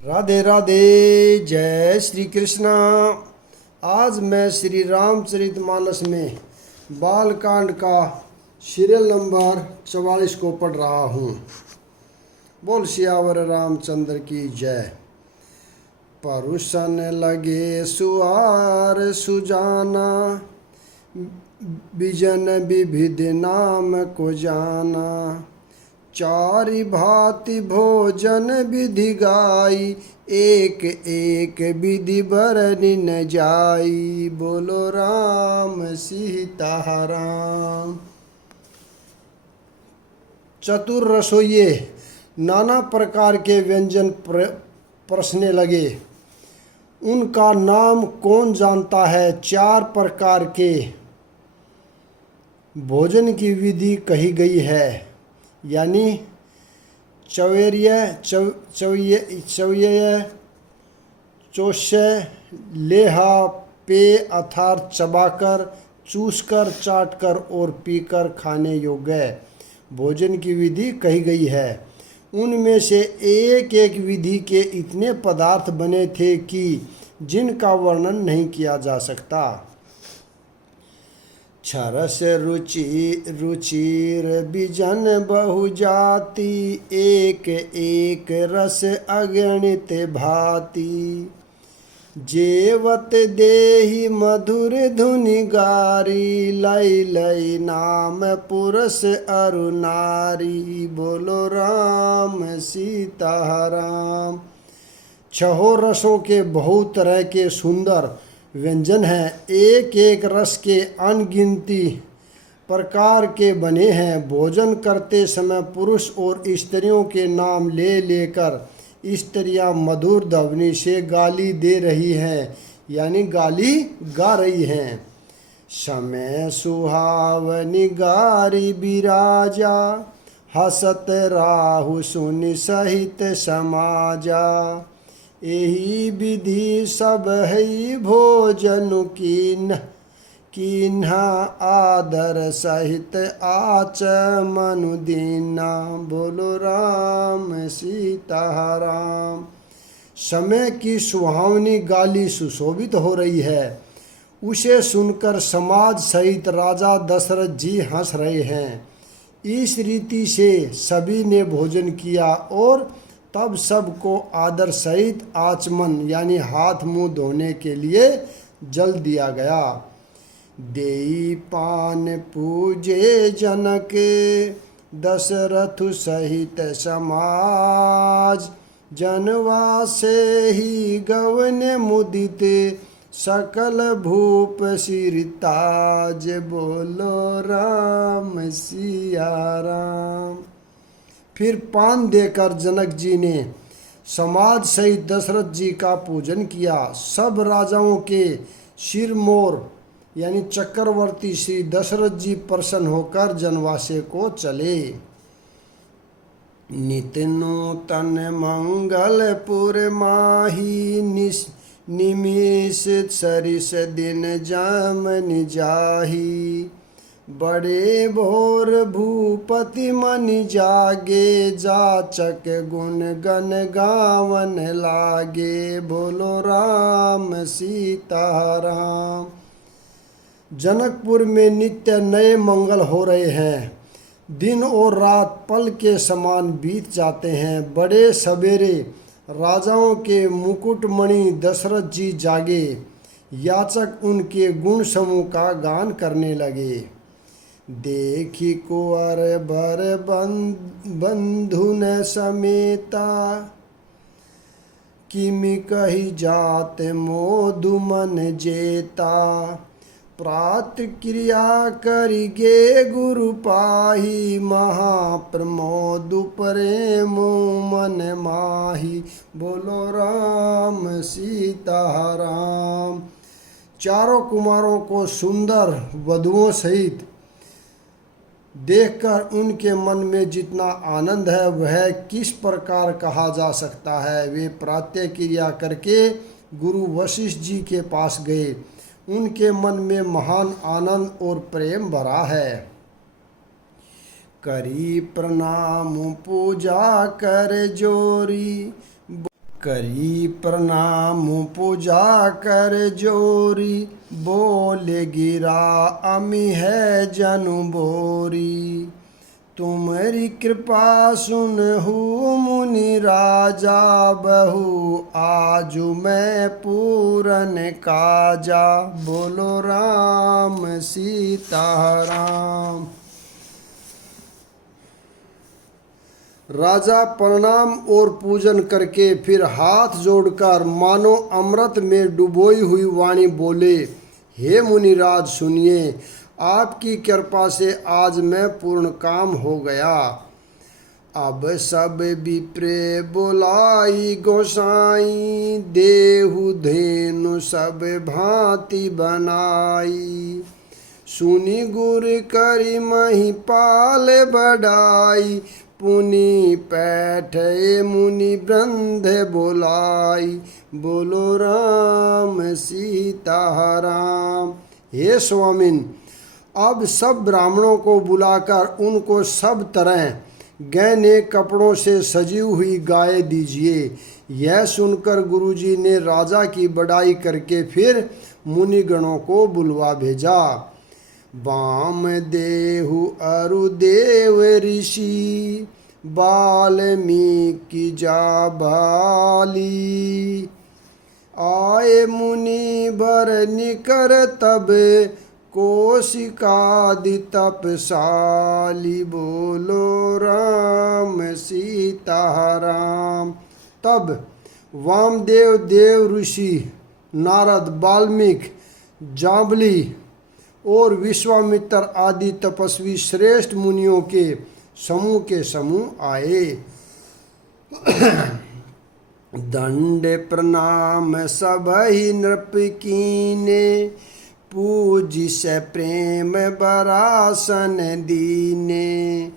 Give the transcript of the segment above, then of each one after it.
राधे राधे। जय श्री कृष्णा। आज मैं श्री रामचरितमानस में बालकांड का सीरियल नंबर 44 को पढ़ रहा हूँ। बोल सियावर रामचंद्र की जय। परुषन लगे सुआर सुजाना, बिजन विविध नाम को जाना। चारि भांति भोजन विधि गाई, एक एक विधि बरनि न जाई। बोलो राम सीता राम। चतुर रसोइये नाना प्रकार के व्यंजन परसने लगे। उनका नाम कौन जानता है। 4 प्रकार के भोजन की विधि कही गई है, यानी चौर्य, चौय, चोष्य, लेहा, पे अर्थात चबाकर, चूसकर, चाटकर और पीकर खाने योग्य भोजन की विधि कही गई है। उनमें से एक एक विधि के इतने पदार्थ बने थे कि जिनका वर्णन नहीं किया जा सकता। क्षरस रुचिर बिजन बहुजाति, एक एक रस अगणित भांति। जेवत देहि मधुर धुनि गारी, लई लई नाम पुरुष अरु नारी। बोलो राम सीता राम। 6 रसों के बहुत तरह के सुंदर व्यंजन हैं। एक एक रस के अनगिनती प्रकार के बने हैं। भोजन करते समय पुरुष और स्त्रियों के नाम ले लेकर स्त्रियां मधुर ध्वनि से गाली दे रही हैं, यानी गाली गा रही हैं। समय सुहावनी गारी बिराजा, हसत राहु सुनि सहित समाजा। एही विधि सब है भोजन कीन्हा, आदर सहित आचमनु दीना। बोलो राम सीता राम। समय की सुहावनी गाली सुशोभित हो रही है, उसे सुनकर समाज सहित राजा दशरथ जी हंस रहे हैं। इस रीति से सभी ने भोजन किया और तब सबको आदर सहित आचमन यानी हाथ मुंह धोने के लिए जल दिया गया। देई पान पूजे जनक, दशरथ सहित समाज। जनवा से ही गवन मुदित, सकल भूप सिरताज। बोलो राम सिया राम। फिर पान देकर जनक जी ने समाज सहित दशरथ जी का पूजन किया। सब राजाओं के सिरमौर यानी चक्रवर्ती श्री दशरथ जी प्रसन्न होकर जनवासे को चले। नित नूतन मंगलपुर माही, निमिष सरिस दिन जमन जाही। बड़े भोर भूपति मनि जागे, जाचक गुण गण गावन लागे। बोलो राम सीता राम। जनकपुर में नित्य नए मंगल हो रहे हैं। दिन और रात पल के समान बीत जाते हैं। बड़े सवेरे राजाओं के मुकुटमणि दशरथ जी जागे। याचक उनके गुण समूह का गान करने लगे। देखी कुंवर बर बंधु न समेता, किमि कही जात मोदु मन जेता। प्रात क्रिया करिगे गुरु पाही, महाप्रमोदु प्रेम मन माही। बोलो राम सीता राम। चारों कुमारों को सुंदर वधुओं सहित देखकर उनके मन में जितना आनंद है वह किस प्रकार कहा जा सकता है। वे प्रातः क्रिया करके गुरु वशिष्ठ जी के पास गए। उनके मन में महान आनंद और प्रेम भरा है। करी प्रणाम पूजा कर जोरी, करी प्रणाम पूजा कर जोरी, बोले गिरा अमी है जनु बोरी। तुम्हारी कृपा सुनहु मुनि राजा, बहु आजु मैं पूरन काजा। बोलो राम सीता राम। राजा प्रणाम और पूजन करके फिर हाथ जोड़कर मानो अमृत में डुबोई हुई वाणी बोले, हे मुनिराज सुनिए, आपकी कृपा से आज मैं पूर्ण काम हो गया। अब सब विप्रे बोलाई गोसाई, देहु धेनु सब भांति बनाई। सुनी गुर करी मही पाल बढ़ाई, पुनि पैठे मुनि वृंद बोलाई। बोलो राम सीता राम। हे स्वामिन, अब सब ब्राह्मणों को बुलाकर उनको सब तरह गहने कपड़ों से सजी हुई गाय दीजिए। यह सुनकर गुरुजी ने राजा की बड़ाई करके फिर मुनिगणों को बुलवा भेजा। वाम देहु अरु देव ऋषि, वाल्मीकि जाबाली। आए मुनि बर निकर तब, कौशिकादि तपसाली। बोलो राम सीता राम। तब वामदेव देव ऋषि, नारद, वाल्मीकि, जाबली और विश्वामित्र आदि तपस्वी श्रेष्ठ मुनियों के समूह आए। दंड प्रणाम सबहि नृप कीने, पूजी से प्रेम बरासन दीने।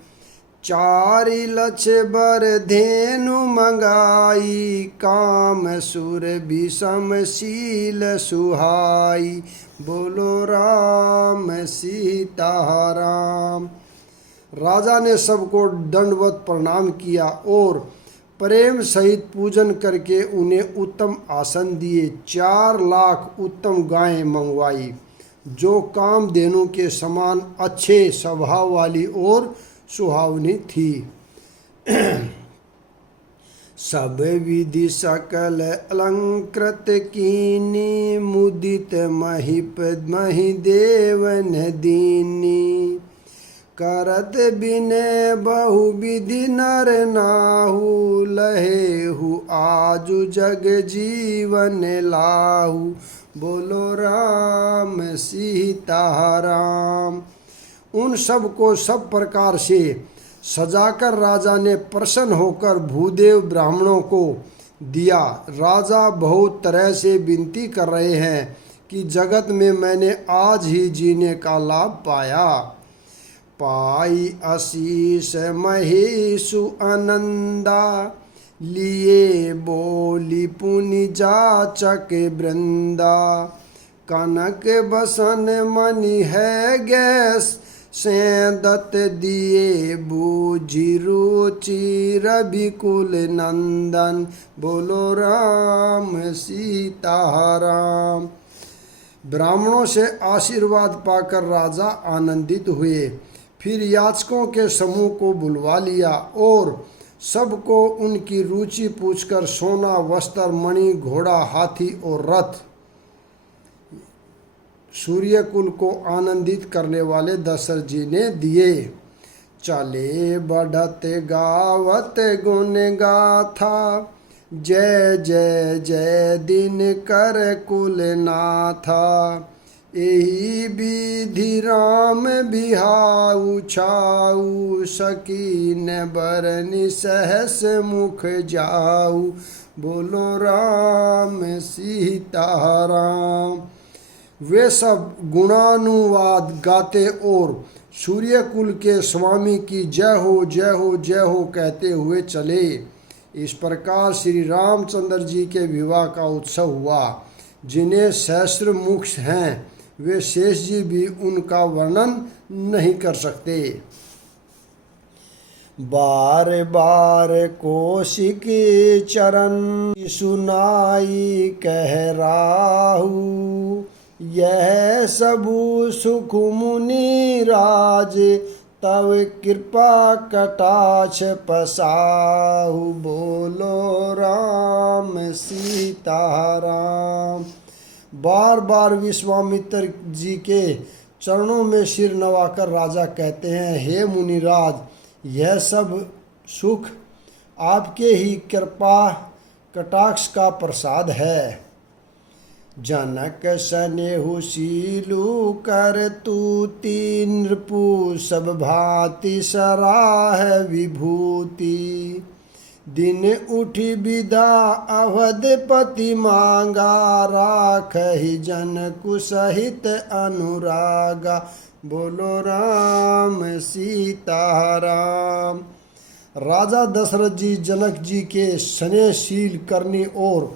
चारि लक्ष बर धेनु मंगाई, काम सुर विषम शील सुहाई। बोलो राम सीता राम। राजा ने सबको दंडवत प्रणाम किया और प्रेम सहित पूजन करके उन्हें उत्तम आसन दिए। 4 लाख उत्तम गायें मंगवाई, जो कामधेनु के समान अच्छे स्वभाव वाली और सुहावनी थी। सब विधि सकल अलंकृत कीनी, मुदित मही देवन दीनी। करत बिने बहु विधि नर नाहु, लहेहु आजु जग जीवन लाहु। बोलो राम सीता राम। उन सब को सब प्रकार से सजाकर राजा ने प्रसन्न होकर भूदेव ब्राह्मणों को दिया। राजा बहुत तरह से विनती कर रहे हैं कि जगत में मैंने आज ही जीने का लाभ पाया। पाई आशीष महेशु आनंदा, लिए बोली पुनि जाचक वृंदा। कनक बसन मणि है गैस, सेंदत दिए बूझी रुचि रविकुल नंदन। बोलो राम सीता राम। ब्राह्मणों से आशीर्वाद पाकर राजा आनंदित हुए। फिर याचकों के समूह को बुलवा लिया और सबको उनकी रुचि पूछकर सोना, वस्त्र, मणि, घोड़ा, हाथी और रथ सूर्यकुल को आनंदित करने वाले दशरथ जी ने दिए। चले बढ़त गावत गुण गाथा, जय जय जय दिन कर कुल नाथा। एही विधि राम बिहाऊ छाऊ, सकीन बरनि सहस मुख जाऊ। बोलो राम सीता राम। वे सब गुणानुवाद गाते और सूर्यकुल के स्वामी की जय हो जय हो जय हो कहते हुए चले। इस प्रकार श्री रामचंद्र जी के विवाह का उत्सव हुआ। जिन्हें सहस्त्र मुख हैं, वे शेष जी भी उनका वर्णन नहीं कर सकते। बार बार कौशिक चरण सुनाई कह राहु, यह सबु सुख मुनि राज, तव कृपा कटाक्ष पसाहु। बोलो राम सीताराम। बार बार विश्वामित्र जी के चरणों में सिर नवाकर राजा कहते हैं, हे मुनिराज, यह सब सुख आपके ही कृपा कटाक्ष का प्रसाद है। जनक सनेहु शीलु कर तूति, नृपु सब भांति सराह विभूति। दिन उठी विदा अवधपति मांगा, राखहि जनकु सहित अनुरागा। बोलो राम सीताराम। राजा दशरथ जी जनक जी के स्नेहशील करनी और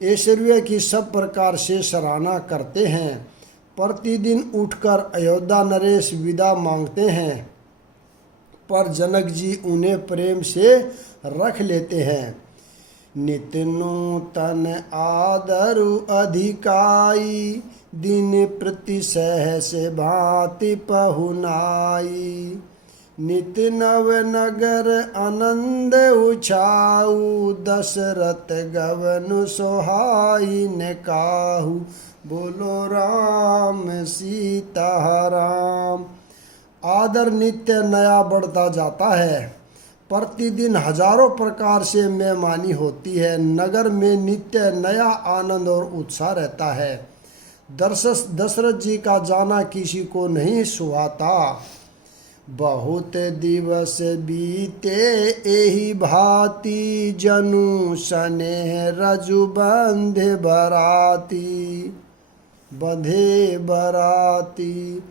ऐश्वर्य की सब प्रकार से सराहना करते हैं। प्रतिदिन उठकर अयोध्या नरेश विदा मांगते हैं, पर जनक जी उन्हें प्रेम से रख लेते हैं। नित्य नूतन आदरु अधिकाई, दिन प्रति सहस भांति पहुनाई। नित्य नव नगर आनंद उछाऊ, दशरथ गवनु सोहाई न काहू। बोलो राम सीताराम। आदर नित्य नया बढ़ता जाता है। प्रतिदिन हजारों प्रकार से मेहमानी होती है। नगर में नित्य नया आनंद और उत्साह रहता है। दशरथ जी का जाना किसी को नहीं सुहाता। बहुत दिवस बीते एहि भांति, जनु स्नेह रजु बंधे बराती। बंधे बराती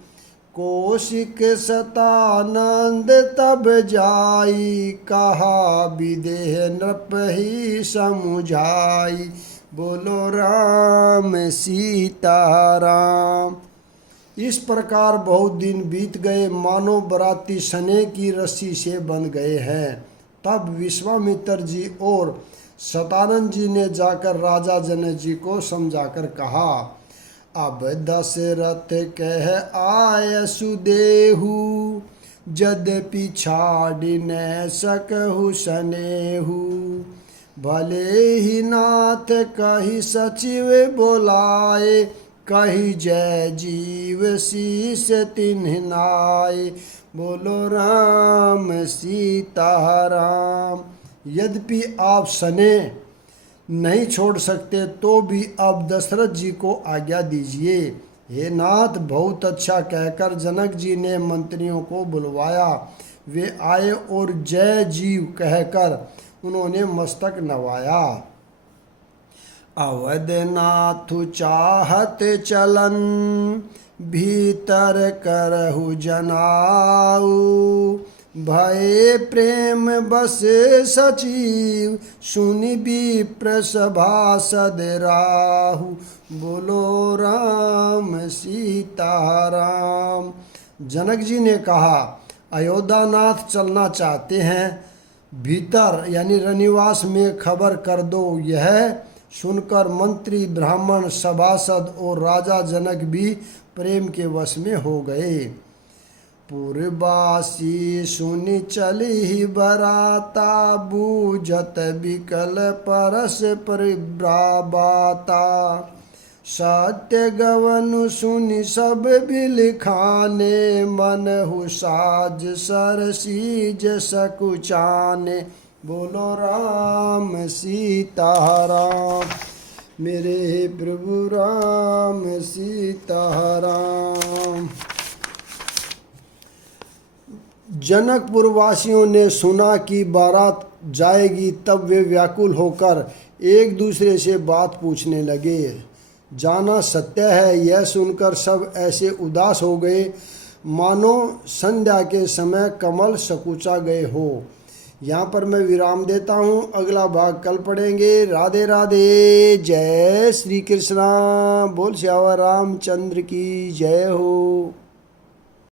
कौशिक सतानंद तब जाई, कहा विदेह नृप ही समुझाई। बोलो राम सीताराम। इस प्रकार बहुत दिन बीत गए, मानो बराती स्नेह की रस्सी से बंध गए हैं। तब विश्वामित्र जी और सतानंद जी ने जाकर राजा जनक जी को समझाकर कहा, अब दशरथ कह आय सुदेहु, यद्यपि छाड़ न सकहु स्नेहु। भले ही नाथ कही सचिव बोलाए, कही जय जीव शीस तिन्ह नाय। बोलो राम सीताराम। यद्यपि आप स्नेह नहीं छोड़ सकते तो भी अब दशरथ जी को आज्ञा दीजिए। हे नाथ, बहुत अच्छा कहकर जनक जी ने मंत्रियों को बुलवाया। वे आए और जय जीव कहकर उन्होंने मस्तक नवाया। अवधनाथु चाहत चलन, भीतर करहु जनाऊ। भय प्रेम बस सचिव, सुनि विप्र सभासद राहु। बोलो राम सीताराम। जनक जी ने कहा, अयोध्यानाथ चलना चाहते हैं, भीतर यानी रनिवास में खबर कर दो। यह सुनकर मंत्री, ब्राह्मण, सभासद और राजा जनक भी प्रेम के वश में हो गए। पुरवासी सुनि चली बराता, बूझत विकल परस परिब्राबाता। सत्य गवनु सुनि सब बिलखाने, मनहु साज सरसीज सकुचाने। बोलो राम सीताराम। मेरे प्रभु राम सीताराम। जनकपुर वासियों ने सुना कि बारात जाएगी, तब वे व्याकुल होकर एक दूसरे से बात पूछने लगे। जाना सत्य है, यह सुनकर सब ऐसे उदास हो गए मानो संध्या के समय कमल सकुचा गए हो। यहाँ पर मैं विराम देता हूँ, अगला भाग कल पढ़ेंगे। राधे राधे। जय श्री कृष्णा। बोल श्यावर रामचंद्र की जय हो।